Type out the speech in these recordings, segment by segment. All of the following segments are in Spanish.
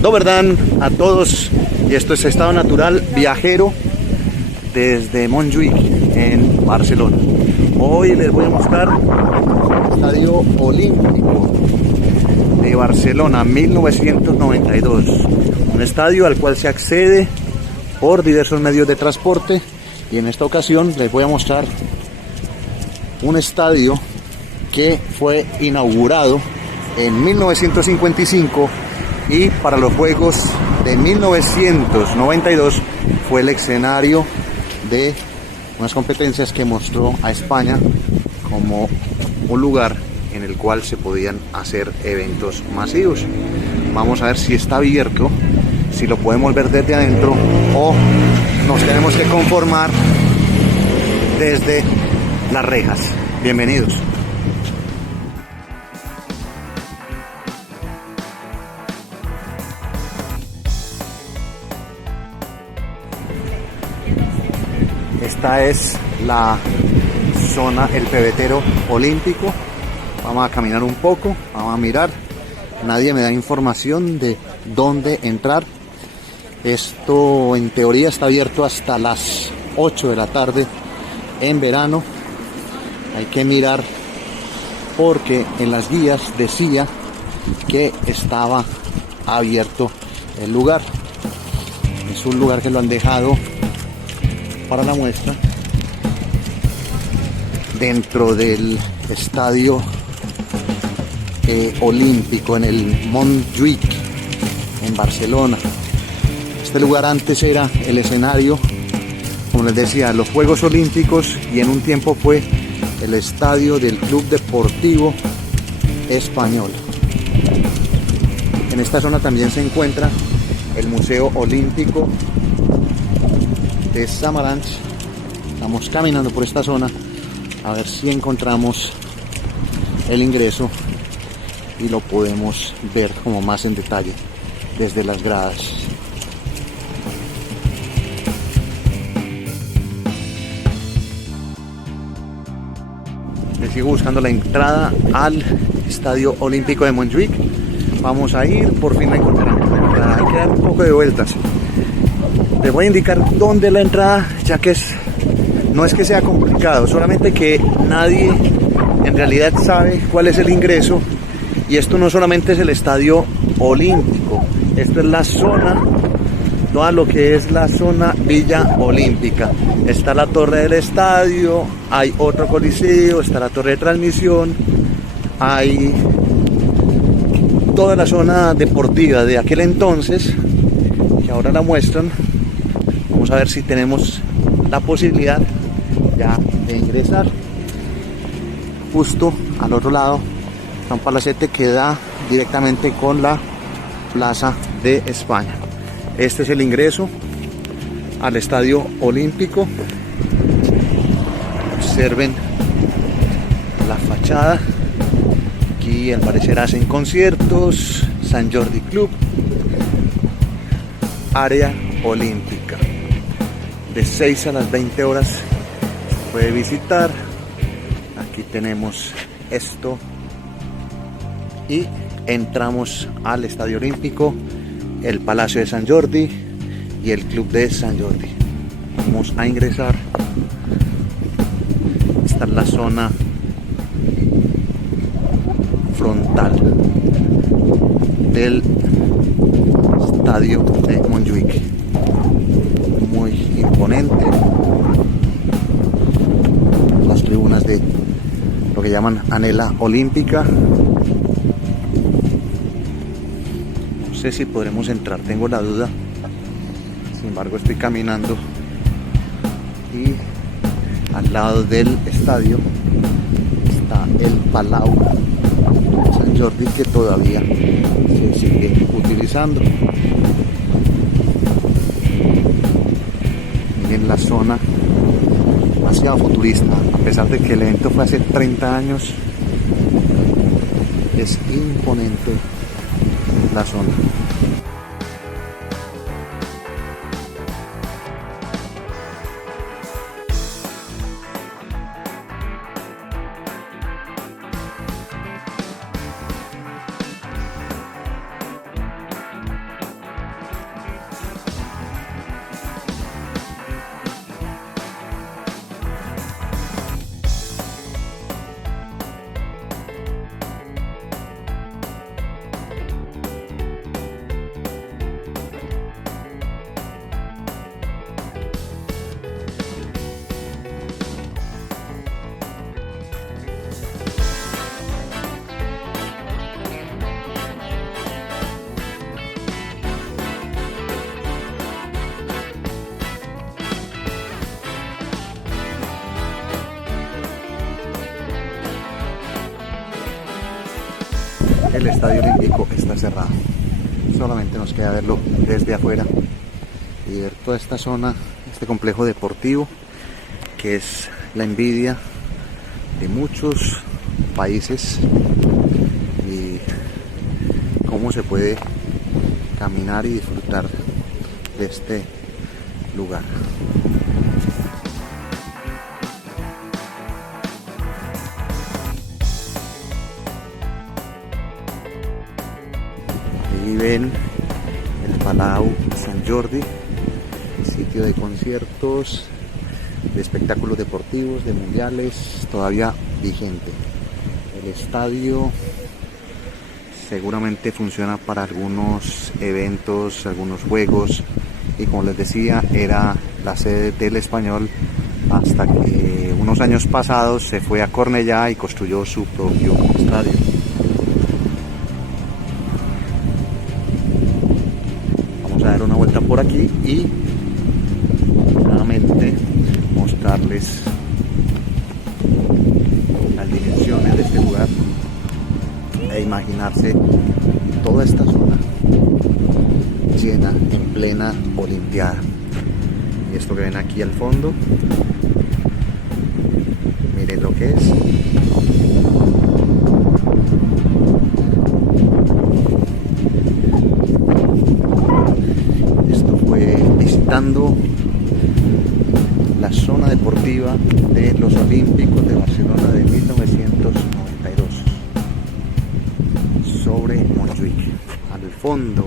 Doberdán a todos, y esto es Estado Natural Viajero desde Montjuïc en Barcelona. Hoy les voy a mostrar el Estadio Olímpico de Barcelona 1992, un estadio al cual se accede por diversos medios de transporte, y en esta ocasión les voy a mostrar un estadio que fue inaugurado en 1955 y para los Juegos de 1992 fue el escenario de unas competencias que mostró a España como un lugar en el cual se podían hacer eventos masivos. Vamos a ver si está abierto, si lo podemos ver desde adentro o nos tenemos que conformar desde las rejas. Bienvenidos. Esta es la zona, el pebetero olímpico. Vamos a caminar un poco, vamos a mirar. Nadie me da información de dónde entrar. Esto en teoría está abierto hasta las 8 de la tarde en verano. Hay que mirar porque en las guías decía que estaba abierto el lugar. Es un lugar que lo han dejado para la muestra dentro del estadio olímpico en el Montjuïc en Barcelona. Este lugar antes era el escenario, como les decía, los Juegos Olímpicos, y en un tiempo fue el estadio del Club Deportivo Español. En esta zona también se encuentra el Museo Olímpico de Samaranch. Estamos caminando por esta zona a ver si encontramos el ingreso y lo podemos ver como más en detalle desde las gradas. Le sigo buscando la entrada al Estadio Olímpico de Montjuïc. Vamos a ir, por fin la encontramos. Hay que dar un poco de vueltas. Les voy a indicar dónde es la entrada, ya que no es que sea complicado, solamente que nadie en realidad sabe cuál es el ingreso. Y esto no solamente es el Estadio Olímpico, esto es la zona, toda lo que es la zona Villa Olímpica. Está la torre del estadio, hay otro coliseo, está la torre de transmisión, hay toda la zona deportiva de aquel entonces, que ahora la muestran. Vamos a ver si tenemos la posibilidad ya de ingresar. Justo al otro lado está un palacete que da directamente con la Plaza de España. Este es el ingreso al Estadio Olímpico. Observen la fachada. Aquí al parecer hacen conciertos. Sant Jordi Club, área olímpica. De 6 a las 20 horas se puede visitar. Aquí tenemos esto y entramos al Estadio Olímpico, el Palacio de Sant Jordi y el Club de Sant Jordi. Vamos a ingresar. Esta es la zona frontal del Estadio de Montjuïc. Muy imponente. Las tribunas de lo que llaman Anela Olímpica. No sé si podremos entrar, tengo la duda. Sin embargo, estoy caminando y al lado del estadio está el Palau Sant Jordi, que todavía se sigue utilizando. Miren la zona, demasiado futurista, a pesar de que el evento fue hace 30 años. Es imponente la zona. el Estadio Olímpico está cerrado. Solamente nos queda verlo desde afuera y ver toda esta zona, este complejo deportivo que es la envidia de muchos países, y cómo se puede caminar y disfrutar de este lugar. Ahí ven el Palau Sant Jordi, sitio de conciertos, de espectáculos deportivos, de mundiales, todavía vigente. El estadio seguramente funciona para algunos eventos, algunos juegos, y como les decía, era la sede del Español hasta que unos años pasados se fue a Cornellá y construyó su propio estadio. Vamos a dar una vuelta por aquí y nuevamente mostrarles las dimensiones de este lugar e imaginarse toda esta zona llena en plena Olimpiada. Y esto que ven aquí al fondo, miren lo que es. Esto fue visitando la zona deportiva de los Olímpicos de Barcelona de 1992, sobre Montjuic. Al fondo,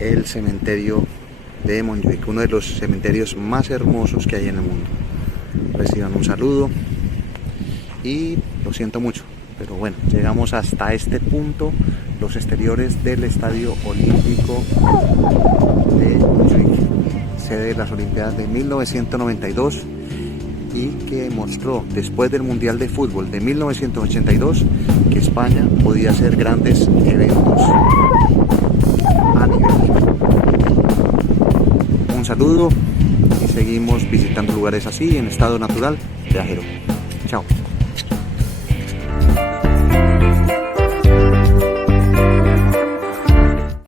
el cementerio de Montjuic, uno de los cementerios más hermosos que hay en el mundo. Reciban un saludo y lo siento mucho, pero bueno, llegamos hasta este punto, los exteriores del Estadio Olímpico de Montjuic, sede de las Olimpiadas de 1992, y que mostró después del Mundial de Fútbol de 1982 que España podía hacer grandes eventos a nivel. Un saludo y seguimos visitando lugares así en estado natural viajero. Chao.